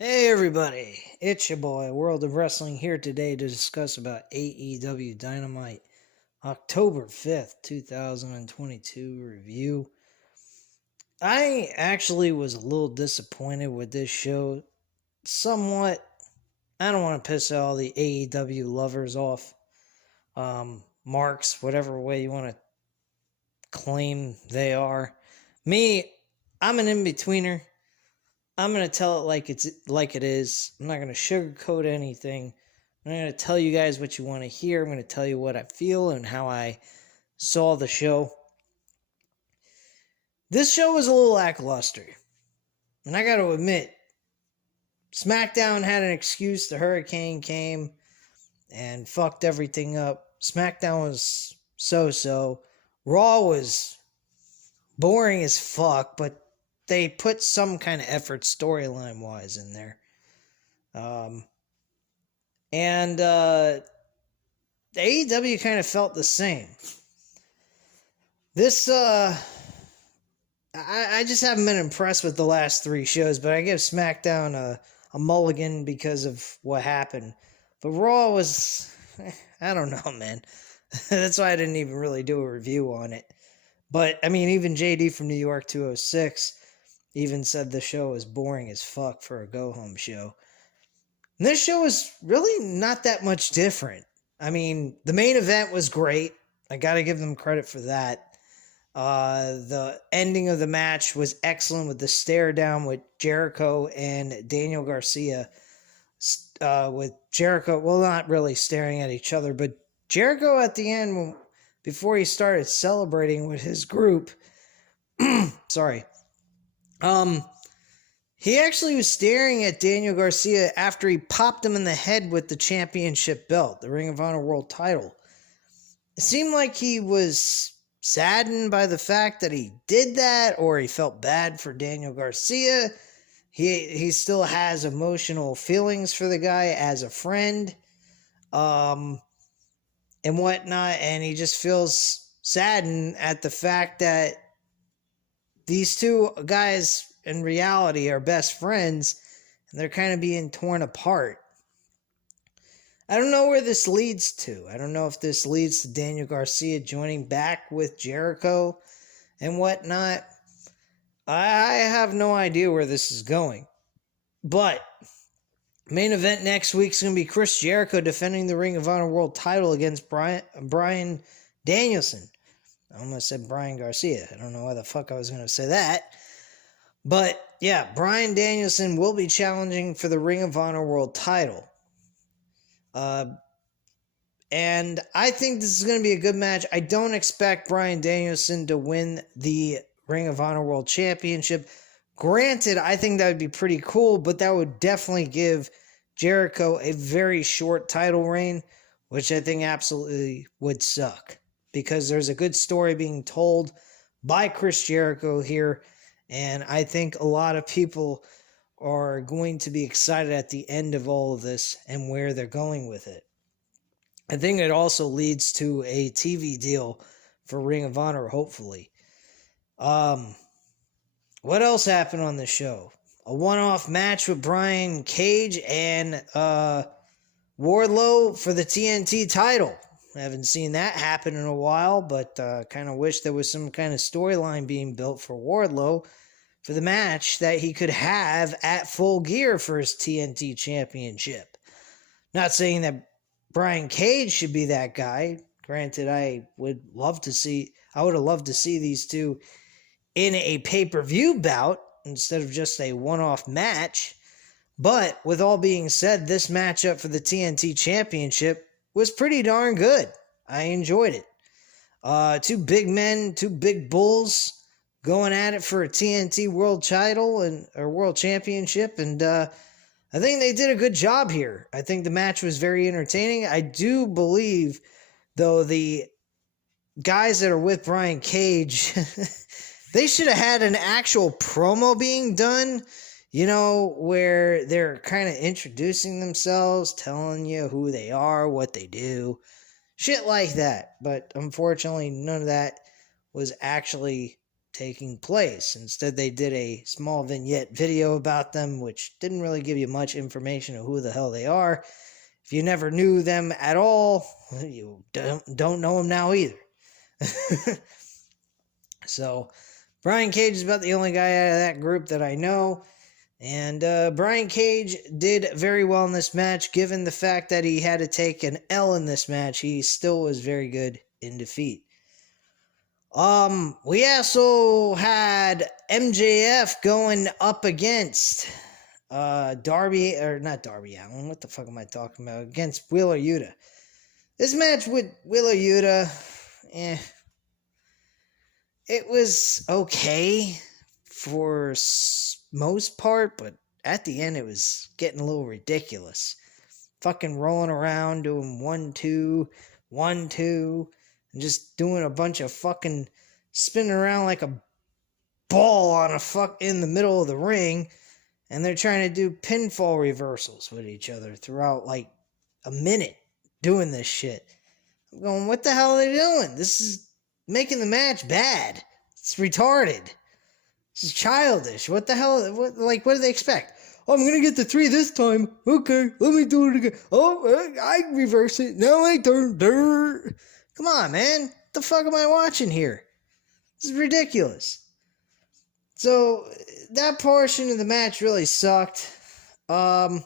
Hey everybody, it's your boy World of Wrestling here today to discuss about AEW Dynamite October 5th, 2022 review. I actually was a little disappointed with this show. Somewhat. I don't want to piss all the AEW lovers off. Marks, whatever way you want to claim they are. Me, I'm an in-betweener. I'm going to tell it like it is. I'm not going to sugarcoat anything. I'm going to tell you guys what you want to hear. I'm going to tell you what I feel and how I saw the show. This show was a little lackluster. And I got to admit, SmackDown had an excuse. The hurricane came and fucked everything up. SmackDown was so-so. Raw was boring as fuck, but they put some kind of effort storyline-wise in there. And the AEW kind of felt the same. This, I just haven't been impressed with the last three shows, but I give SmackDown a mulligan because of what happened. But Raw was, I don't know, man. That's why I didn't even really do a review on it. But, I mean, even JD from New York 206 even said the show was boring as fuck for a go-home show. And this show was really not that much different. I mean, the main event was great. I got to give them credit for that. The ending of the match was excellent with the stare down with Jericho and Daniel Garcia. With Jericho, well, not really staring at each other, but Jericho at the end, before he started celebrating with his group, sorry, he actually was staring at Daniel Garcia after he popped him in the head with the championship belt, the Ring of Honor World title. It seemed like he was saddened by the fact that he did that, or he felt bad for Daniel Garcia. He still has emotional feelings for the guy as a friend, and whatnot, and he just feels saddened at the fact that these two guys in reality are best friends, and they're kind of being torn apart. I don't know where this leads to. I don't know if this leads to Daniel Garcia joining back with Jericho and whatnot. I have no idea where this is going. But main event next week is going to be Chris Jericho defending the Ring of Honor World title against Bryan Danielson. I almost said Bryan Garcia. I don't know why the fuck I was going to say that. But yeah, Bryan Danielson will be challenging for the Ring of Honor World title. And I think this is going to be a good match. I don't expect Bryan Danielson to win the Ring of Honor World Championship. Granted, I think that would be pretty cool, but that would definitely give Jericho a very short title reign, which I think absolutely would suck. Because there's a good story being told by Chris Jericho here, and I think a lot of people are going to be excited at the end of all of this and where they're going with it. I think it also leads to a TV deal for Ring of Honor, hopefully. What else happened on the show? A one-off match with Brian Cage and Wardlow for the TNT title. I haven't seen that happen in a while, but kind of wish there was some kind of storyline being built for Wardlow for the match that he could have at Full Gear for his TNT championship. Not saying that Brian Cage should be that guy. Granted, I would have loved to see these two in a pay-per-view bout instead of just a one-off match. But with all being said, this matchup for the TNT championship was pretty darn good. I enjoyed it. Two big men, two big bulls going at it for a TNT world title or world championship, and I think they did a good job here. I think the match was very entertaining. I do believe, though, the guys that are with Brian Cage, they should have had an actual promo being done, where they're kind of introducing themselves, telling you who they are, what they do, shit like that. But unfortunately, none of that was actually taking place. Instead, they did a small vignette video about them, which didn't really give you much information of who the hell they are. If you never knew them at all, you don't know them now either. So, Brian Cage is about the only guy out of that group that I know. And Brian Cage did very well in this match. Given the fact that he had to take an L in this match, he still was very good in defeat. We also had MJF going up against not Darby Allin. What the fuck am I talking about? Against Wheeler Yuta. This match with Wheeler Yuta, it was okay for most part, but at the end it was getting a little ridiculous. Fucking rolling around doing 1-2, 1-2, and just doing a bunch of fucking spinning around like a ball on in the middle of the ring, and they're trying to do pinfall reversals with each other throughout like a minute doing this shit. I'm going, what the hell are they doing? This is making the match bad. It's retarded. This is childish. What the hell? What do they expect? Oh, I'm gonna get the 3 this time. Okay, let me do it again. Oh, I reverse it. Now I turn. Come on, man. What the fuck am I watching here? This is ridiculous. So, that portion of the match really sucked. Wheeler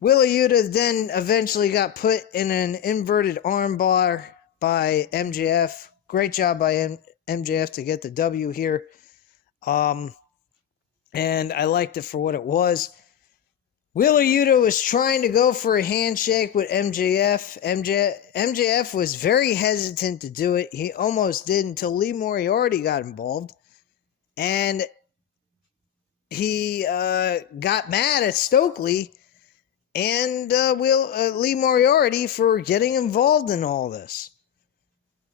Yuta then eventually got put in an inverted armbar by MJF. Great job by MJF to get the W here. And I liked it for what it was. Wheeler Yuta was trying to go for a handshake with MJF. MJF was very hesitant to do it. He almost did until Lee Moriarty got involved. And he got mad at Stokely and Lee Moriarty for getting involved in all this.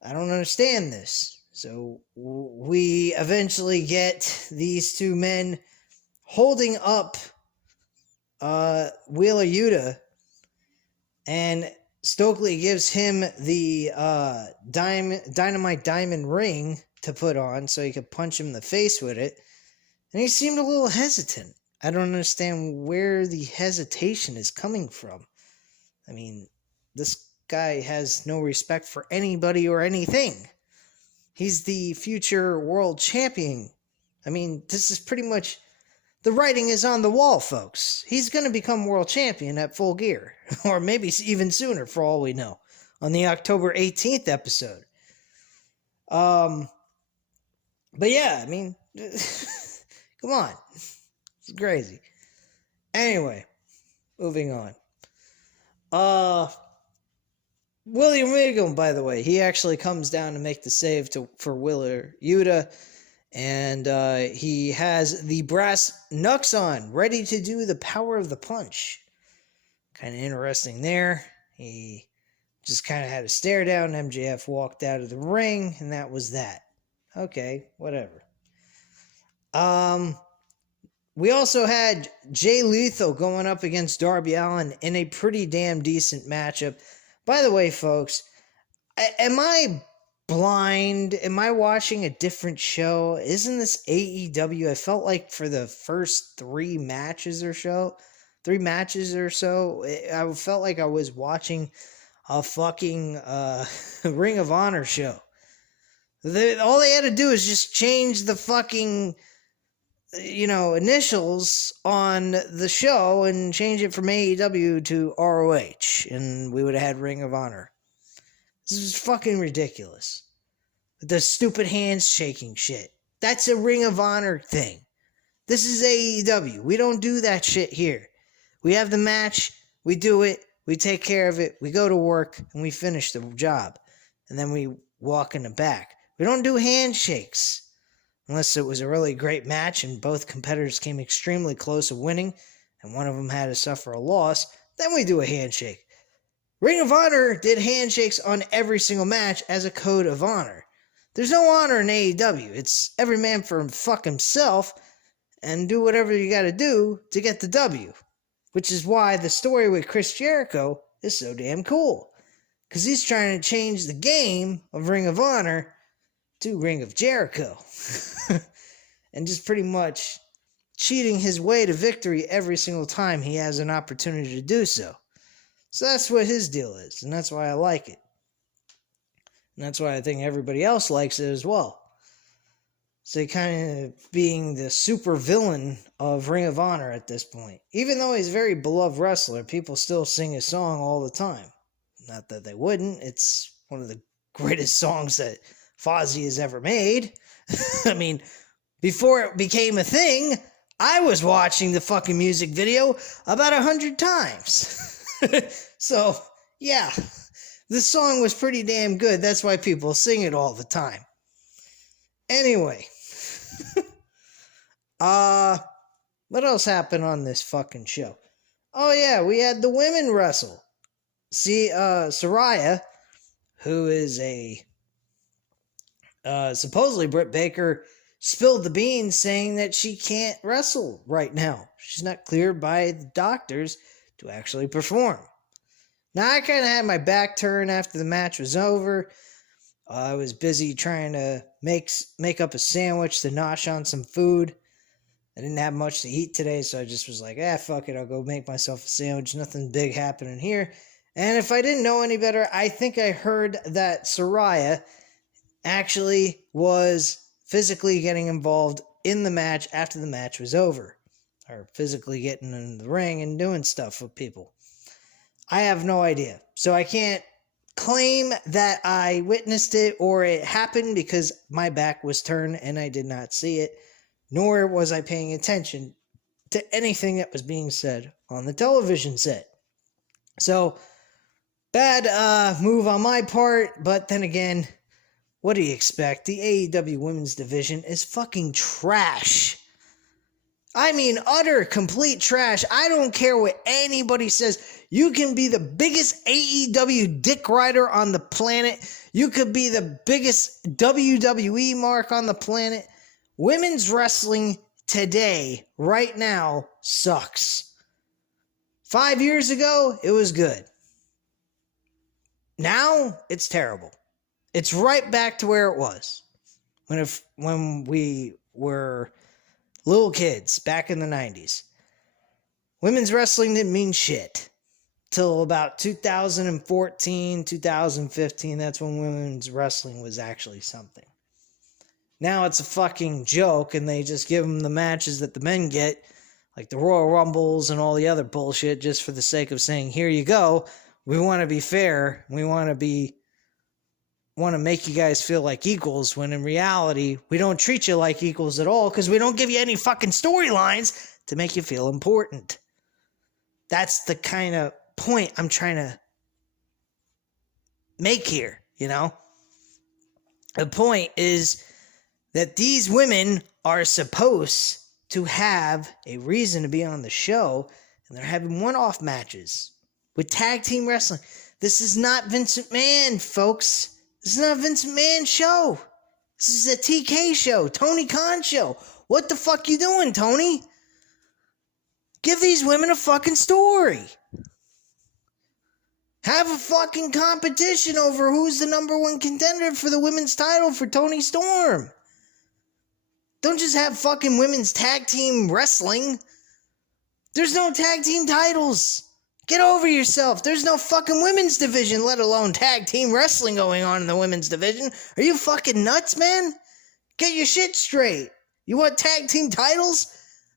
I don't understand this. So we eventually get these two men holding up Wheeler Yuta, and Stokely gives him the Dynamite diamond ring to put on so he could punch him in the face with it. And he seemed a little hesitant. I don't understand where the hesitation is coming from. I mean, this guy has no respect for anybody or anything. He's the future world champion. I mean, this is pretty much... the writing is on the wall, folks. He's going to become world champion at Full Gear. Or maybe even sooner, for all we know. On the October 18th episode. But yeah, I mean... come on. It's crazy. Anyway. Moving on. William Regal, by the way, he actually comes down to make the save for Wheeler Yuta. And he has the brass knucks on, ready to do the power of the punch. Kind of interesting there. He just kind of had a stare down. MJF walked out of the ring, and that was that. Okay, whatever. We also had Jay Lethal going up against Darby Allin in a pretty damn decent matchup. By the way, folks, am I blind? Am I watching a different show? Isn't this AEW? I felt like for the first 3 matches or so, I felt like I was watching a fucking Ring of Honor show. All they had to do is just change the fucking, initials on the show and change it from AEW to ROH, and we would have had Ring of Honor. This is fucking ridiculous. The stupid hands shaking shit. That's a Ring of Honor thing. This is AEW. We don't do that shit here. We have the match, we do it, we take care of it, we go to work, and we finish the job. And then we walk in the back. We don't do handshakes. Unless it was a really great match and both competitors came extremely close to winning and one of them had to suffer a loss, then we do a handshake. Ring of Honor did handshakes on every single match as a code of honor. There's no honor in AEW. It's every man for fuck himself and do whatever you gotta do to get the W. Which is why the story with Chris Jericho is so damn cool. Because he's trying to change the game of Ring of Honor to Ring of Jericho. And just pretty much cheating his way to victory every single time he has an opportunity to do so. So that's what his deal is, and that's why I like it. And that's why I think everybody else likes it as well. So kind of being the super villain of Ring of Honor at this point. Even though he's a very beloved wrestler, people still sing his song all the time. Not that they wouldn't. It's one of the greatest songs that Fozzy has ever made. I mean, before it became a thing, I was watching the fucking music video about 100 times. So, yeah. This song was pretty damn good. That's why people sing it all the time. Anyway. What else happened on this fucking show? Oh yeah, we had the women wrestle. See, Saraya, who is supposedly Britt Baker, spilled the beans saying that she can't wrestle right now. She's not cleared by the doctors to actually perform. Now, I kind of had my back turned after the match was over. I was busy trying to make up a sandwich to nosh on some food. I didn't have much to eat today, so I just was like, fuck it, I'll go make myself a sandwich. Nothing big happening here. And if I didn't know any better, I think I heard that Saraya actually was physically getting involved in the match after the match was over. Or physically getting in the ring and doing stuff with people. I have no idea. So I can't claim that I witnessed it or it happened because my back was turned and I did not see it, nor was I paying attention to anything that was being said on the television set. So, bad move on my part, but then again, what do you expect? The AEW women's division is fucking trash. I mean, utter, complete trash. I don't care what anybody says. You can be the biggest AEW dick rider on the planet. You could be the biggest WWE mark on the planet. Women's wrestling today, right now, sucks. 5 years ago, it was good. Now, it's terrible. It's right back to where it was. When we were little kids back in the 90s. Women's wrestling didn't mean shit. Till about 2014, 2015, that's when women's wrestling was actually something. Now it's a fucking joke, and they just give them the matches that the men get, like the Royal Rumbles and all the other bullshit, just for the sake of saying, here you go, we want to be fair, we want to make you guys feel like equals, when in reality, we don't treat you like equals at all, because we don't give you any fucking storylines to make you feel important. That's the kind of point I'm trying to make here, you know? The point is that these women are supposed to have a reason to be on the show, and they're having one-off matches with tag team wrestling. This is not Vince McMahon, folks. This is not a Vince McMahon show. This is a TK show, Tony Khan show. What the fuck you doing, Tony? Give these women a fucking story. Have a fucking competition over who's the number one contender for the women's title for Tony Storm. Don't just have fucking women's tag team wrestling. There's no tag team titles. Get over yourself. There's no fucking women's division, let alone tag team wrestling going on in the women's division. Are you fucking nuts, man? Get your shit straight. You want tag team titles?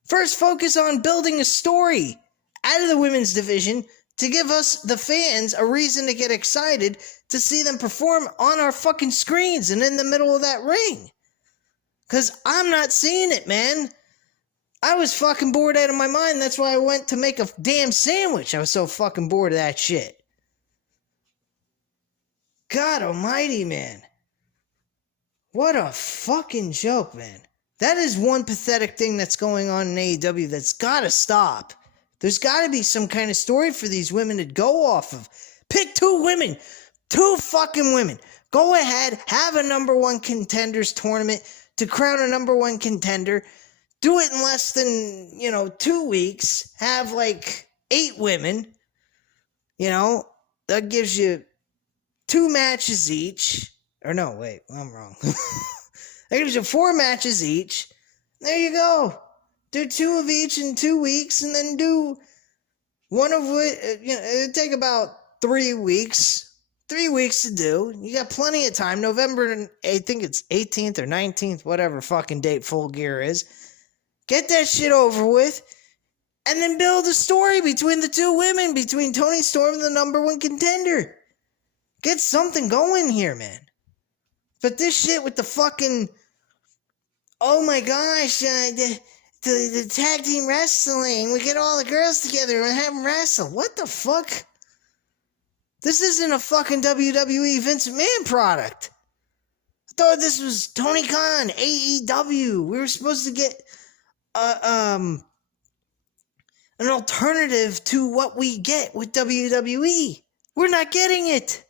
First focus on building a story out of the women's division to give us, the fans, a reason to get excited to see them perform on our fucking screens and in the middle of that ring. Because I'm not seeing it, man. I was fucking bored out of my mind. That's why I went to make a damn sandwich. I was so fucking bored of that shit. God almighty, man. What a fucking joke, man. That is one pathetic thing that's going on in AEW that's gotta stop. There's gotta be some kind of story for these women to go off of. Pick two women. Two fucking women. Go ahead, have a number one contenders tournament to crown a number one contender. Do it in less than, 2 weeks. Have like 8 women. That gives you 2 matches each. Or no, wait, I'm wrong. They're going to do 4 matches each. There you go. Do 2 of each in 2 weeks, and then do one of which, it'd take about 3 weeks. 3 weeks to do. You got plenty of time. November, I think it's 18th or 19th, whatever fucking date Full Gear is. Get that shit over with. And then build a story between the 2 women, between Toni Storm and the number 1 contender. Get something going here, man. But this shit with the fucking, oh my gosh, the tag team wrestling, we get all the girls together and have them wrestle. What the fuck? This isn't a fucking WWE Vince McMahon product. I thought this was Tony Khan, AEW. We were supposed to get an alternative to what we get with WWE. We're not getting it.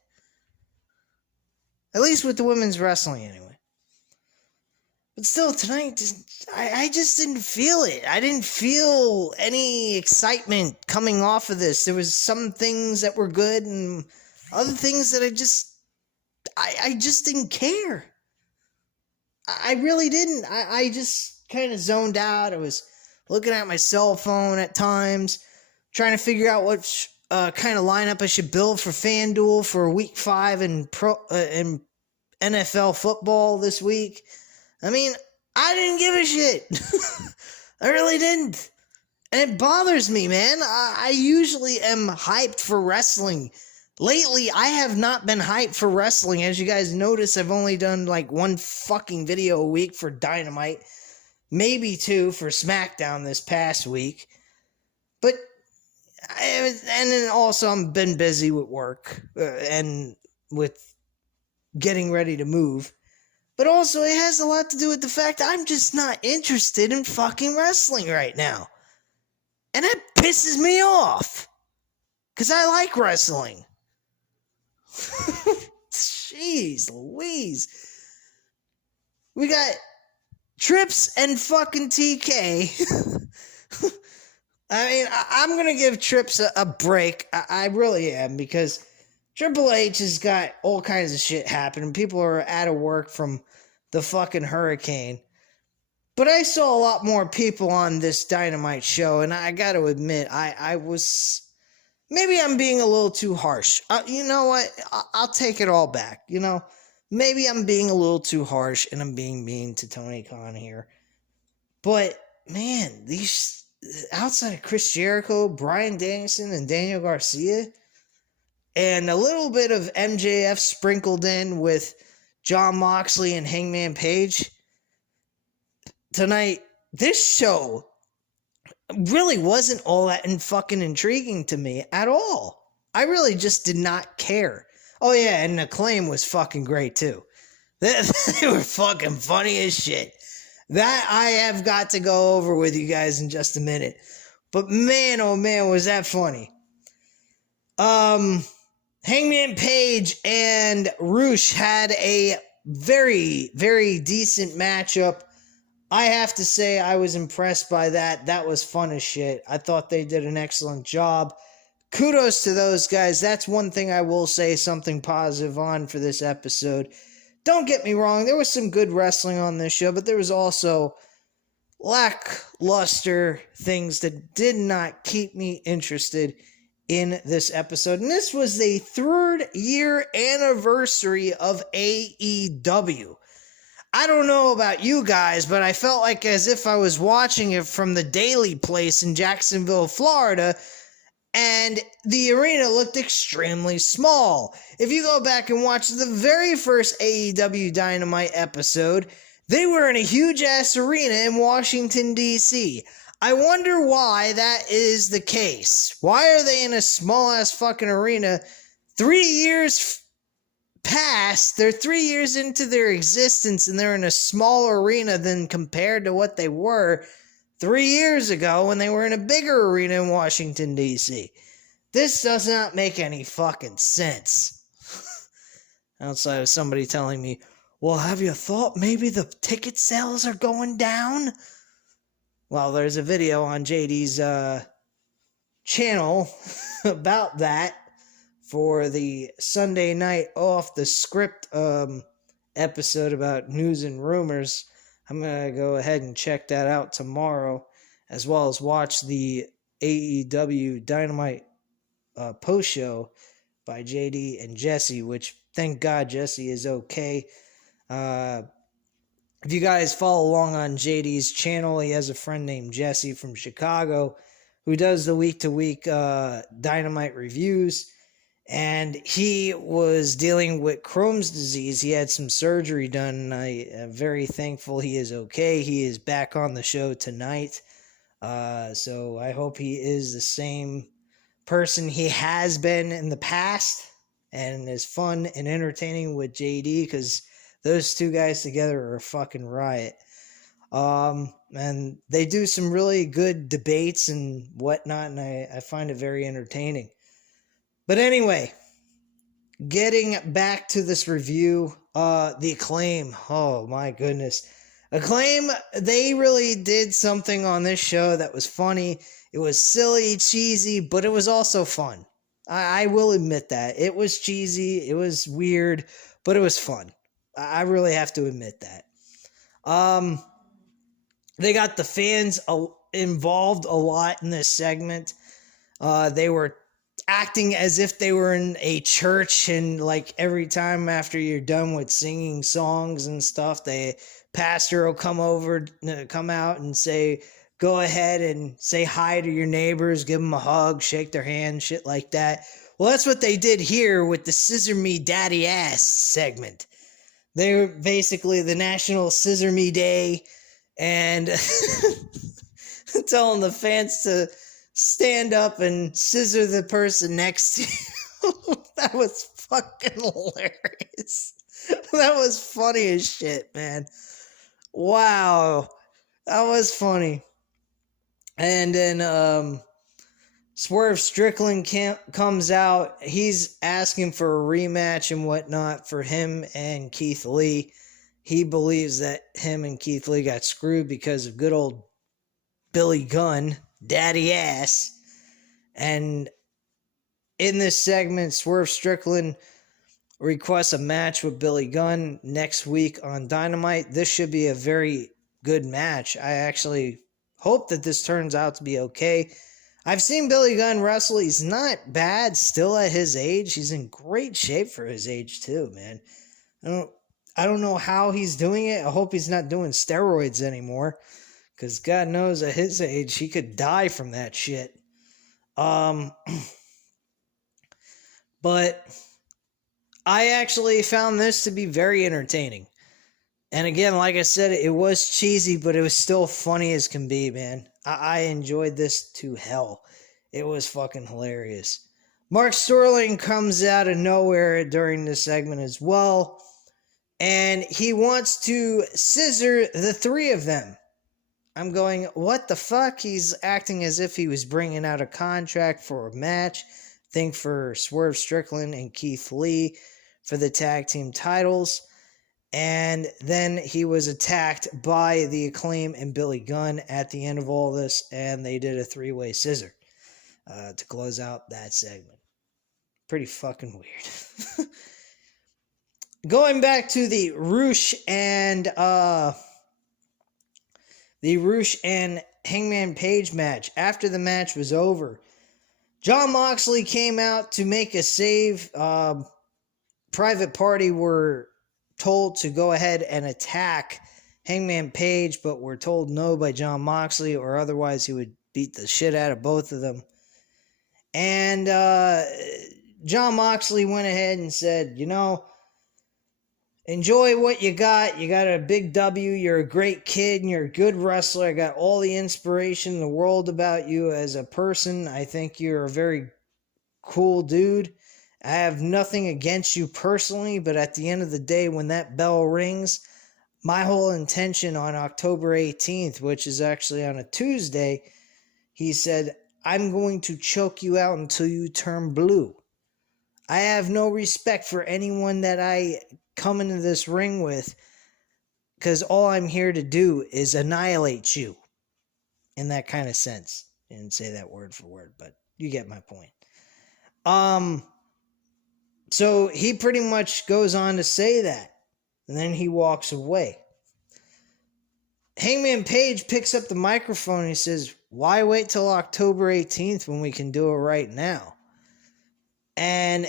At least with the women's wrestling, anyway. But still, tonight, I just didn't feel it. I didn't feel any excitement coming off of this. There was some things that were good and other things that I just didn't care. I really didn't. I just kind of zoned out. I was looking at my cell phone at times, trying to figure out what kind of lineup I should build for FanDuel for Week 5 in NFL football this week. I mean, I didn't give a shit. I really didn't. And it bothers me, man. I usually am hyped for wrestling. Lately, I have not been hyped for wrestling. As you guys notice, I've only done like 1 fucking video a week for Dynamite. Maybe 2 for SmackDown this past week. But, and then also I've been busy with work and with getting ready to move. But also, it has a lot to do with the fact I'm just not interested in fucking wrestling right now. And that pisses me off. Because I like wrestling. Jeez Louise. We got Trips and fucking TK. I mean, I'm going to give Trips a break. I really am. Because Triple H has got all kinds of shit happening. People are out of work from the fucking hurricane. But I saw a lot more people on this Dynamite show, and I got to admit, I was... Maybe I'm being a little too harsh. You know what? I'll take it all back. Maybe I'm being a little too harsh, and I'm being mean to Tony Khan here. But, man, these... outside of Chris Jericho, Bryan Danielson, and Daniel Garcia... and a little bit of MJF sprinkled in with Jon Moxley and Hangman Page. Tonight, this show really wasn't all that fucking intriguing to me at all. I really just did not care. Oh yeah, and Acclaim was fucking great too. They were fucking funny as shit. That I have got to go over with you guys in just a minute. But man, oh man, was that funny. Hangman Page and Rush had a very, very decent matchup. I have to say I was impressed by that. That was fun as shit. I thought they did an excellent job. Kudos to those guys. That's one thing I will say something positive on for this episode. Don't get me wrong, there was some good wrestling on this show, but there was also lackluster things that did not keep me interested in this episode. And this was the 3rd year anniversary of AEW. I don't know about you guys, but I felt like as if I was watching it from the Daily Place in Jacksonville, Florida, and the arena looked extremely small. If you go back and watch the very first AEW Dynamite episode, they were in a huge-ass arena in Washington, D.C., I wonder why that is the case. Why are they in a small-ass fucking arena 3 years past? They're 3 years into their existence, and they're in a smaller arena than compared to what they were 3 years ago when they were in a bigger arena in Washington, D.C. This does not make any fucking sense. Outside of somebody telling me, well, have you thought maybe the ticket sales are going down? Well, there's a video on JD's channel about that for the Sunday night off the script episode about news and rumors. I'm going to go ahead and check that out tomorrow, as well as watch the AEW Dynamite post show by JD and Jesse, which thank God Jesse is okay. If you guys follow along on JD's channel, he has a friend named Jesse from Chicago who does the week-to-week Dynamite reviews. And he was dealing with Crohn's disease. He had some surgery done, and I am very thankful he is okay. He is back on the show tonight. So I hope he is the same person he has been in the past and is fun and entertaining with JD, because those two guys together are a fucking riot. And they do some really good debates and whatnot, and I find it very entertaining. But anyway, getting back to this review, the Acclaim. Oh my goodness. Acclaim, they really did something on this show that was funny. It was silly, cheesy, but it was also fun. I will admit that. It was cheesy, it was weird, but it was fun. I really have to admit that. They got the fans involved a lot in this segment. They were acting as if they were in a church, and like every time after you're done with singing songs and stuff, the pastor will come out and say, go ahead and say hi to your neighbors, give them a hug, shake their hand, shit like that. Well, that's what they did here with the Scissor Me Daddy Ass segment. They were basically the National Scissor Me Day, and telling the fans to stand up and scissor the person next to you. That was fucking hilarious. That was funny as shit, man. Wow. That was funny. And then Swerve Strickland comes out. He's asking for a rematch and whatnot for him and Keith Lee. He believes that him and Keith Lee got screwed because of good old Billy Gunn, daddy ass. And in this segment, Swerve Strickland requests a match with Billy Gunn next week on Dynamite. This should be a very good match. I actually hope that this turns out to be okay. I've seen Billy Gunn wrestle. He's not bad still at his age. He's in great shape for his age too, man. I don't know how he's doing it. I hope he's not doing steroids anymore, because God knows at his age he could die from that shit. But I actually found this to be very entertaining. And again, like I said, it was cheesy, but it was still funny as can be, man. I enjoyed this to hell. It was fucking hilarious. Mark Sterling comes out of nowhere during this segment as well, and he wants to scissor the three of them. I'm going, what the fuck? He's acting as if he was bringing out a contract for a match. Thing for Swerve Strickland and Keith Lee for the tag team titles. And then he was attacked by the Acclaim and Billy Gunn at the end of all this, and they did a three-way scissor to close out that segment. Pretty fucking weird. Going back to the Roosh and Hangman Page match. After the match was over, Jon Moxley came out to make a save. Private Party were told to go ahead and attack Hangman Page, but were told no by Jon Moxley, or otherwise he would beat the shit out of both of them. And Jon Moxley went ahead and said, enjoy what you got. You got a big W. You're a great kid and you're a good wrestler. I got all the inspiration in the world about you as a person. I think you're a very cool dude. I have nothing against you personally, but at the end of the day, when that bell rings, my whole intention on October 18th, which is actually on a Tuesday, he said, I'm going to choke you out until you turn blue. I have no respect for anyone that I come into this ring with, because all I'm here to do is annihilate you. In that kind of sense. I didn't say that word for word, but you get my point. So he pretty much goes on to say that. And then he walks away. Hangman Page picks up the microphone and he says, why wait till October 18th when we can do it right now? And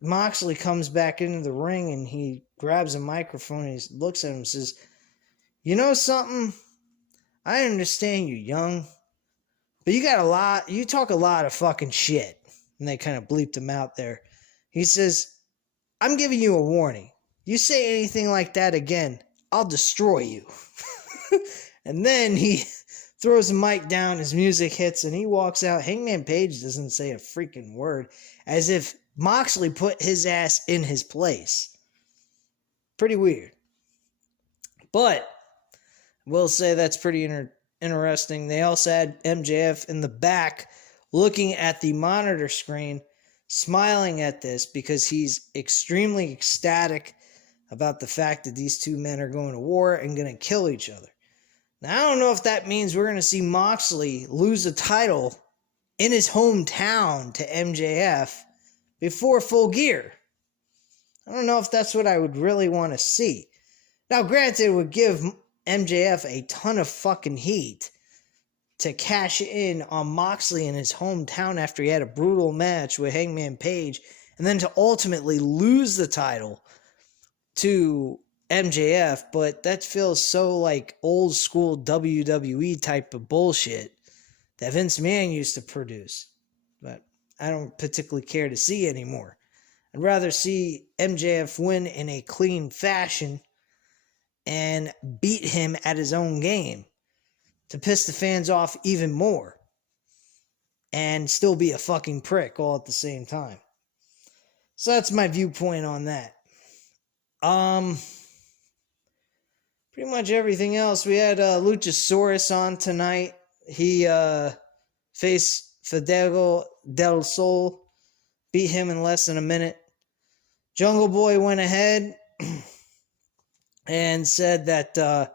Moxley comes back into the ring and he grabs a microphone and he looks at him and says, you know something? I understand you're young, but you talk a lot of fucking shit. And they kind of bleeped him out there. He says, I'm giving you a warning. You say anything like that again, I'll destroy you. And then he throws the mic down, his music hits, and he walks out. Hangman Page doesn't say a freaking word, as if Moxley put his ass in his place. Pretty weird. But we'll say that's pretty interesting. They also had MJF in the back looking at the monitor screen, smiling at this because he's extremely ecstatic about the fact that these two men are going to war and going to kill each other. Now, I don't know if that means we're going to see Moxley lose the title in his hometown to MJF before Full Gear. I don't know if that's what I would really want to see. Now, granted, it would give MJF a ton of fucking heat to cash in on Moxley in his hometown after he had a brutal match with Hangman Page, and then to ultimately lose the title to MJF, but that feels so like old school WWE type of bullshit that Vince McMahon used to produce. But I don't particularly care to see anymore. I'd rather see MJF win in a clean fashion and beat him at his own game to piss the fans off even more and still be a fucking prick all at the same time. So that's my viewpoint on that. Pretty much everything else. We had Luchasaurus on tonight. He faced Fidel del Sol, beat him in less than a minute. Jungle Boy went ahead and said that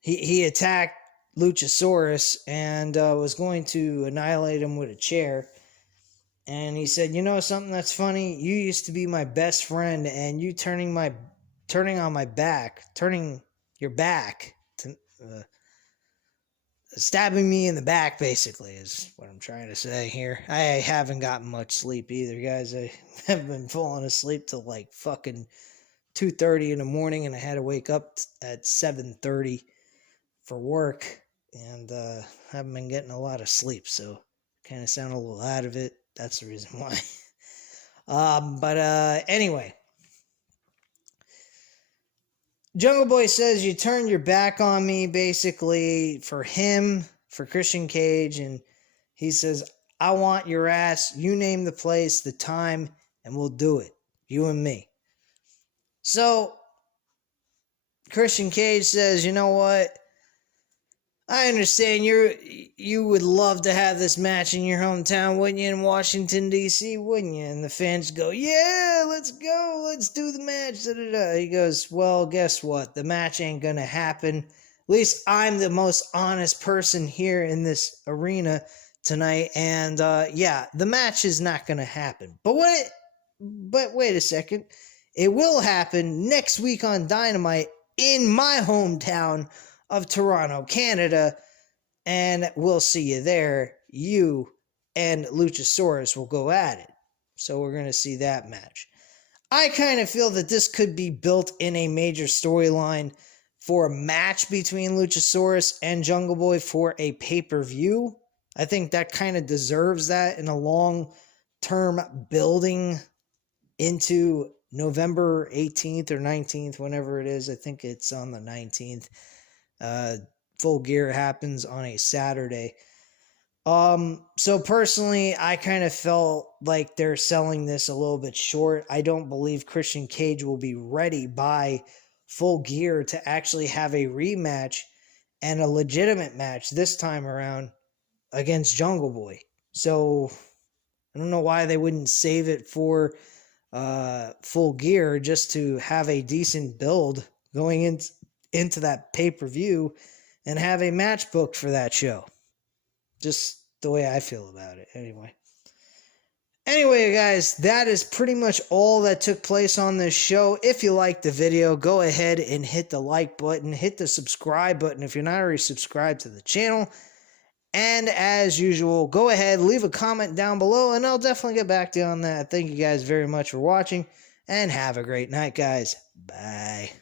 he attacked Luchasaurus and was going to annihilate him with a chair. And he said, you know something that's funny? You used to be my best friend, and you turning your back to stabbing me in the back, basically, is what I'm trying to say here. I haven't gotten much sleep either, guys. I have been falling asleep till like fucking 2:30 in the morning, and I had to wake up at 7:30 for work, and haven't been getting a lot of sleep, so kind of sound a little out of it. That's the reason why. But anyway, Jungle Boy says you turned your back on me, basically, for him, for Christian Cage, and he says, I want your ass. You name the place, the time, and we'll do it. You and me. So, Christian Cage says, you know what? I understand you would love to have this match in your hometown, wouldn't you, in Washington, D.C., wouldn't you? And the fans go, yeah, let's go, let's do the match. Da-da-da. He goes, well, guess what? The match ain't going to happen. At least I'm the most honest person here in this arena tonight. And, yeah, the match is not going to happen. But wait a second. It will happen next week on Dynamite in my hometown of Toronto, Canada, and we'll see you there. You and Luchasaurus will go at it. So we're going to see that match. I kind of feel that this could be built in a major storyline for a match between Luchasaurus and Jungle Boy for a pay-per-view. I think that kind of deserves that in a long-term building into November 18th or 19th, whenever it is. I think it's on the 19th. Full Gear happens on a Saturday. So personally, I kind of felt like they're selling this a little bit short. I don't believe Christian Cage will be ready by Full Gear to actually have a rematch and a legitimate match this time around against Jungle Boy. So I don't know why they wouldn't save it for Full Gear just to have a decent build going into that pay-per-view and have a match booked for that show. Just the way I feel about it, anyway. Anyway, guys, that is pretty much all that took place on this show. If you liked the video, go ahead and hit the like button, hit the subscribe button if you're not already subscribed to the channel. And as usual, go ahead, leave a comment down below, and I'll definitely get back to you on that. Thank you guys very much for watching, and have a great night, guys. Bye.